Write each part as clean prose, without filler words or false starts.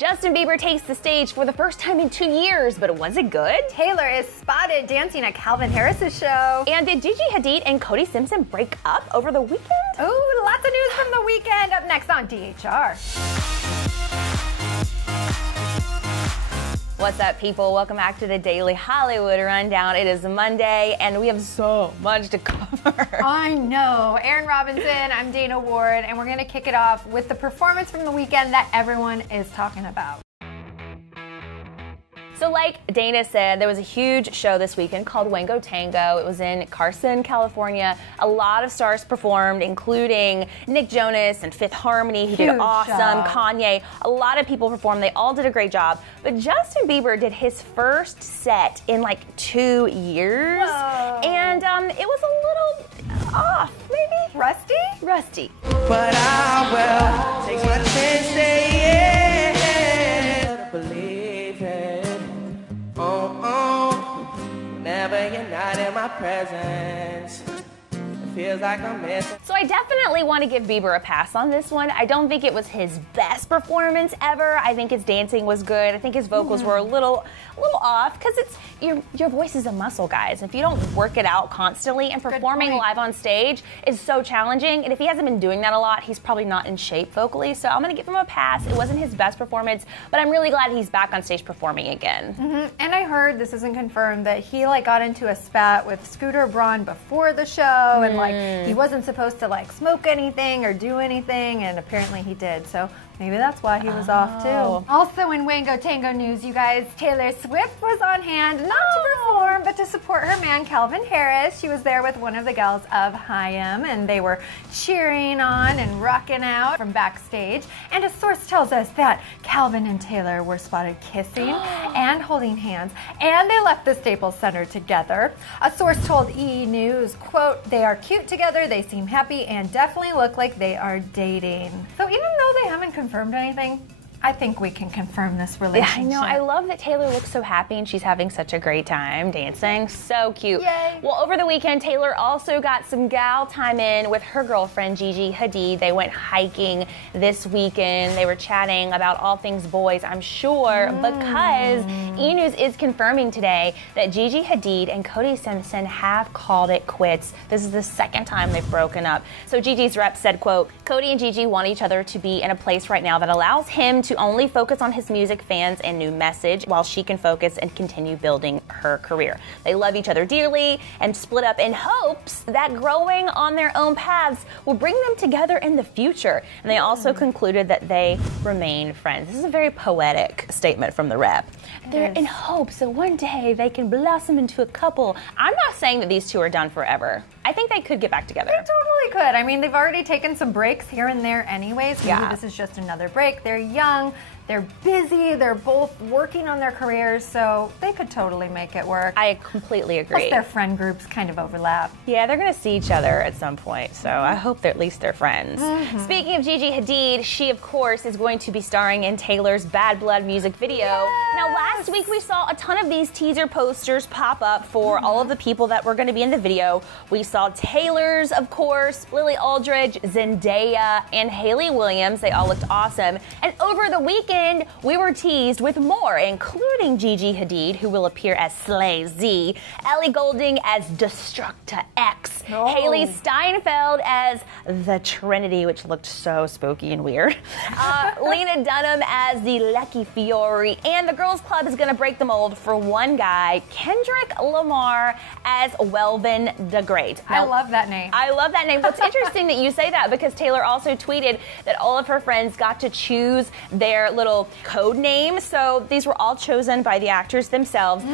Justin Bieber takes the stage for the first time in 2 years, but was it good? Taylor is spotted dancing at Calvin Harris's show. And did Gigi Hadid and Cody Simpson break up over the weekend? Ooh, lots of news from the weekend up next on DHR. What's up, people? Welcome back to the Daily Hollywood Rundown. It is Monday, and we have so much to cover. I know. Aaron Robinson, I'm Dana Ward, and we're going to kick it off with the performance from the weekend that everyone is talking about. So like Dana said, there was a huge show this weekend called Wango Tango. It was in Carson, California. A lot of stars performed, including Nick Jonas and Fifth Harmony, who did awesome. Kanye. A lot of people performed. They all did a great job. But Justin Bieber did his first set in like 2 years. Whoa. And it was a little off, maybe? Rusty? Rusty. But I will take my chance, yeah, believe it. Whenever you're not in my presence, it feels like I'm missing. So I definitely want to give Bieber a pass on this one. I don't think it was his best performance ever. I think his dancing was good. I think his vocals were a little off, because it's your voice is a muscle, guys. If you don't work it out constantly, and performing live on stage is so challenging, and if he hasn't been doing that a lot, he's probably not in shape vocally. So I'm gonna give him a pass. It wasn't his best performance, but I'm really glad he's back on stage performing again. And I heard, this isn't confirmed, that he got into a spat with Scooter Braun before the show, and he wasn't supposed to smoke anything or do anything, and apparently he did. So maybe that's why he was off too. Also in Wango Tango news, you guys, Taylor Swift was on hand, not to perform, but to support her man Calvin Harris. She was there with one of the gals of Haim, and they were cheering on and rocking out from backstage. And a source tells us that Calvin and Taylor were spotted kissing and holding hands, and they left the Staples Center together. A source told E! News, quote, "They are cute together, they seem happy, and definitely look like they are dating." So even though they haven't confirmed anything, I think we can confirm this relationship. Yeah, I know. I love that Taylor looks so happy and she's having such a great time dancing. So cute. Yay. Well, over the weekend, Taylor also got some gal time in with her girlfriend, Gigi Hadid. They went hiking this weekend. They were chatting about all things boys, I'm sure, because E! News is confirming today that Gigi Hadid and Cody Simpson have called it quits. This is the second time they've broken up. So Gigi's rep said, quote, "Cody and Gigi want each other to be in a place right now that allows him to only focus on his music, fans, and new message, while she can focus and continue building her career. They love each other dearly and split up in hopes that growing on their own paths will bring them together in the future." And they also concluded that they remain friends. This is a very poetic statement from the rep. They're in hopes that one day they can blossom into a couple. I'm not saying that these two are done forever. I think they could get back together. They totally could. I mean, they've already taken some breaks here and there anyways. Maybe this is just another break. They're young, they're busy, they're both working on their careers, so they could totally make it work. I completely agree. Plus their friend groups kind of overlap. Yeah, they're going to see each other at some point, so I hope they're at least they're friends. Speaking of Gigi Hadid, she, of course, is going to be starring in Taylor's Bad Blood music video. Now, last week we saw a ton of these teaser posters pop up for all of the people that were going to be in the video. We saw Taylor's, of course, Lily Aldridge, Zendaya, and Hayley Williams. They all looked awesome. And over the weekend, we were teased with more, including Gigi Hadid, who will appear as Slay Z, Ellie Goulding as Destructa X, Haley Steinfeld as the Trinity, which looked so spooky and weird, Lena Dunham as the Lucky Fiore, and the Girls Club is going to break the mold for one guy, Kendrick Lamar as Welvin the Great. I love that name. I love that name. What's interesting that you say that, because Taylor also tweeted that all of her friends got to choose their little code name. So these were all chosen by the actors themselves.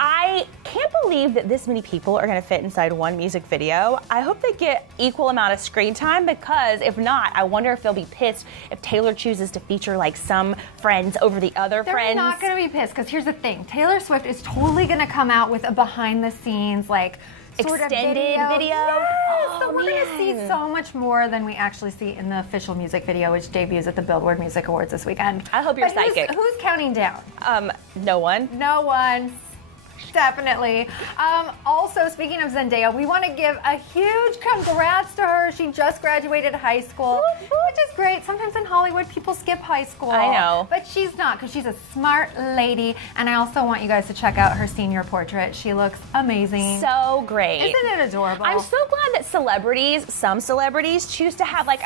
I can't believe that this many people are going to fit inside one music video. I hope they get equal amount of screen time, because if not, I wonder if they'll be pissed if Taylor chooses to feature some friends over the other friends. They're not going to be pissed, because here's the thing. Taylor Swift is totally going to come out with a behind the scenes, extended video. Yes! So we're going to see so much more than we actually see in the official music video, which debuts at the Billboard Music Awards this weekend. I hope you're psychic. Who's counting down? No one. No one. Definitely. Also, speaking of Zendaya, we want to give a huge congrats to her. She just graduated high school, which is great. Sometimes in Hollywood, people skip high school. I know. But she's not, because she's a smart lady. And I also want you guys to check out her senior portrait. She looks amazing. So great. Isn't it adorable? I'm so glad that some celebrities choose to have like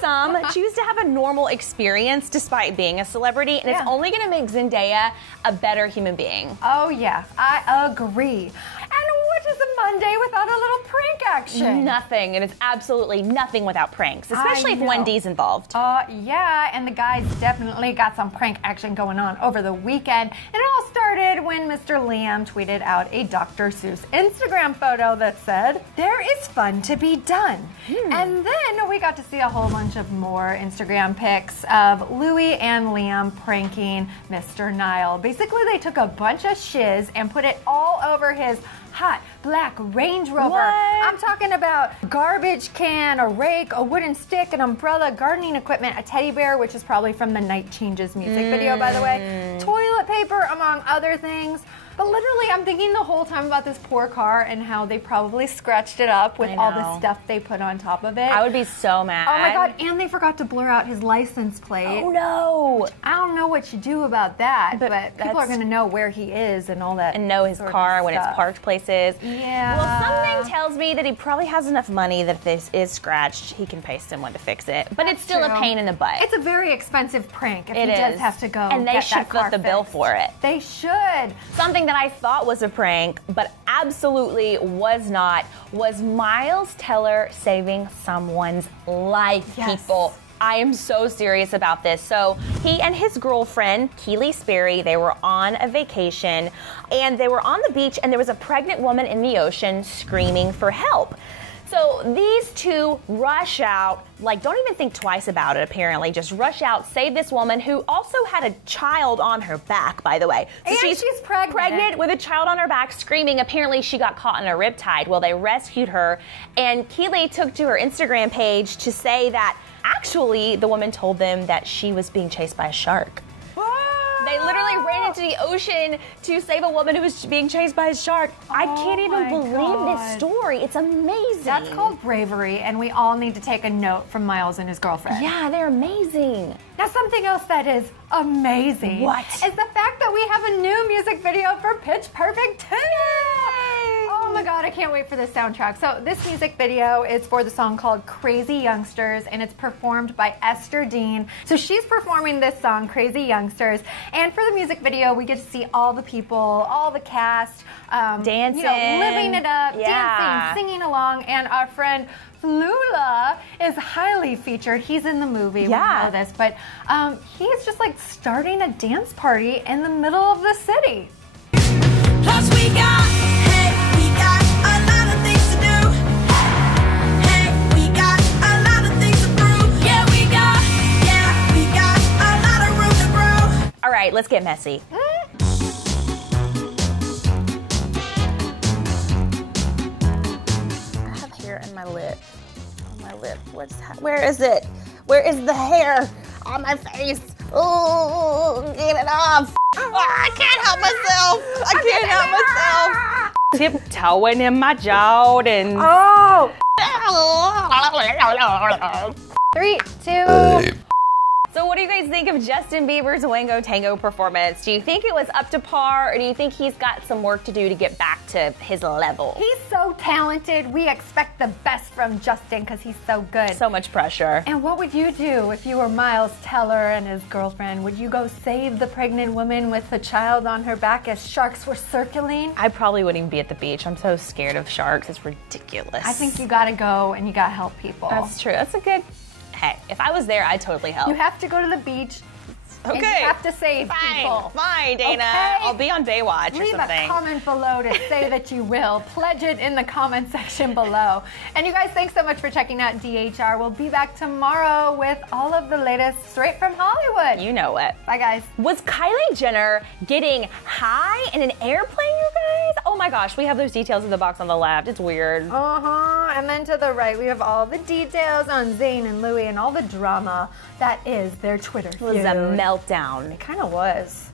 some choose to have a normal experience despite being a celebrity, and it's only going to make Zendaya a better human being. Oh yeah, I agree. And what is a Monday without a little prank action? Nothing. It is absolutely nothing without pranks, especially if Wendy's involved. Yeah, and the guys definitely got some prank action going on over the weekend. And it all started when Mr. Liam tweeted out a Dr. Seuss Instagram photo that said, "There is fun to be done." And then we got to see a whole bunch of more Instagram pics of Louie and Liam pranking Mr. Niall. Basically, they took a bunch of shiz and put it all over his hot black Range Rover. What? I'm talking about garbage can, a rake, a wooden stick, an umbrella, gardening equipment, a teddy bear, which is probably from the Night Changes music video, by the way, toilet paper, among other things. But literally, I'm thinking the whole time about this poor car and how they probably scratched it up with all the stuff they put on top of it. I would be so mad. Oh my God, and they forgot to blur out his license plate. Oh no. I don't know what you do about that, but people are going to know where he is and all that. And know his car when it's parked places. Yeah. Well, something tells me that he probably has enough money that if this is scratched, he can pay someone to fix it. But it's still a pain in the butt. It's a very expensive prank if he It does is. have to go And they get should that car foot the bill fixed. for it. They should. Something that I thought was a prank, but absolutely was not, was Miles Teller saving someone's life, people. I am so serious about this. So he and his girlfriend, Keely Sperry, they were on a vacation, and they were on the beach, and there was a pregnant woman in the ocean screaming for help. So these two rush out, like don't even think twice about it apparently, just rush out, save this woman who also had a child on her back, by the way. So And she's pregnant. Pregnant with a child on her back, screaming. Apparently she got caught in a riptide. Well, they rescued her, and Keely took to her Instagram page to say that actually the woman told them that she was being chased by a shark. They literally ran into the ocean to save a woman who was being chased by a shark. I can't even believe this story. It's amazing. That's called bravery, and we all need to take a note from Miles and his girlfriend. Yeah, they're amazing. Now, something else that is amazing is the fact that we have a new music video for Pitch Perfect 2. Oh my God, I can't wait for this soundtrack. So this music video is for the song called Crazy Youngsters, and it's performed by Esther Dean. So she's performing this song, Crazy Youngsters, and for the music video, we get to see all the people, all the cast, dancing, you know, living it up, dancing, singing along, and our friend Flula is highly featured. He's in the movie, we know this, but he's just like starting a dance party in the middle of the city. Plus we got a lot of things to do. Hey, we got a lot of things to prove. Yeah, we got a lot of room to grow. All right, let's get messy. I have hair in my lip. On my lip. Where is it? Where is the hair on my face? Oh, get it off. Oh, I can't help myself. I can't help myself. Tiptoeing in my Jordan. Oh! 3, 2. So what do you guys think of Justin Bieber's Wango Tango performance? Do you think it was up to par, or do you think he's got some work to do to get back to his level? He's so talented. We expect the best from Justin because he's so good. So much pressure. And what would you do if you were Miles Teller and his girlfriend? Would you go save the pregnant woman with a child on her back as sharks were circling? I probably wouldn't even be at the beach. I'm so scared of sharks. It's ridiculous. I think you gotta go and you gotta help people. That's true. That's a good... Hey, if I was there, I'd totally help. You have to go to the beach. Okay. And you have to save people. Fine, Dana. Okay? I'll be on Baywatch or Leave something. a comment below to say that you will. Pledge it in the comment section below. And you guys, thanks so much for checking out DHR. We'll be back tomorrow with all of the latest straight from Hollywood. You know it. Bye, guys. Was Kylie Jenner getting high in an airplane, you guys? Oh my gosh, we have those details in the box on the left. It's weird. And then to the right, we have all the details on Zayn and Louis and all the drama that is their Twitter feud. It was a meltdown. It kind of was.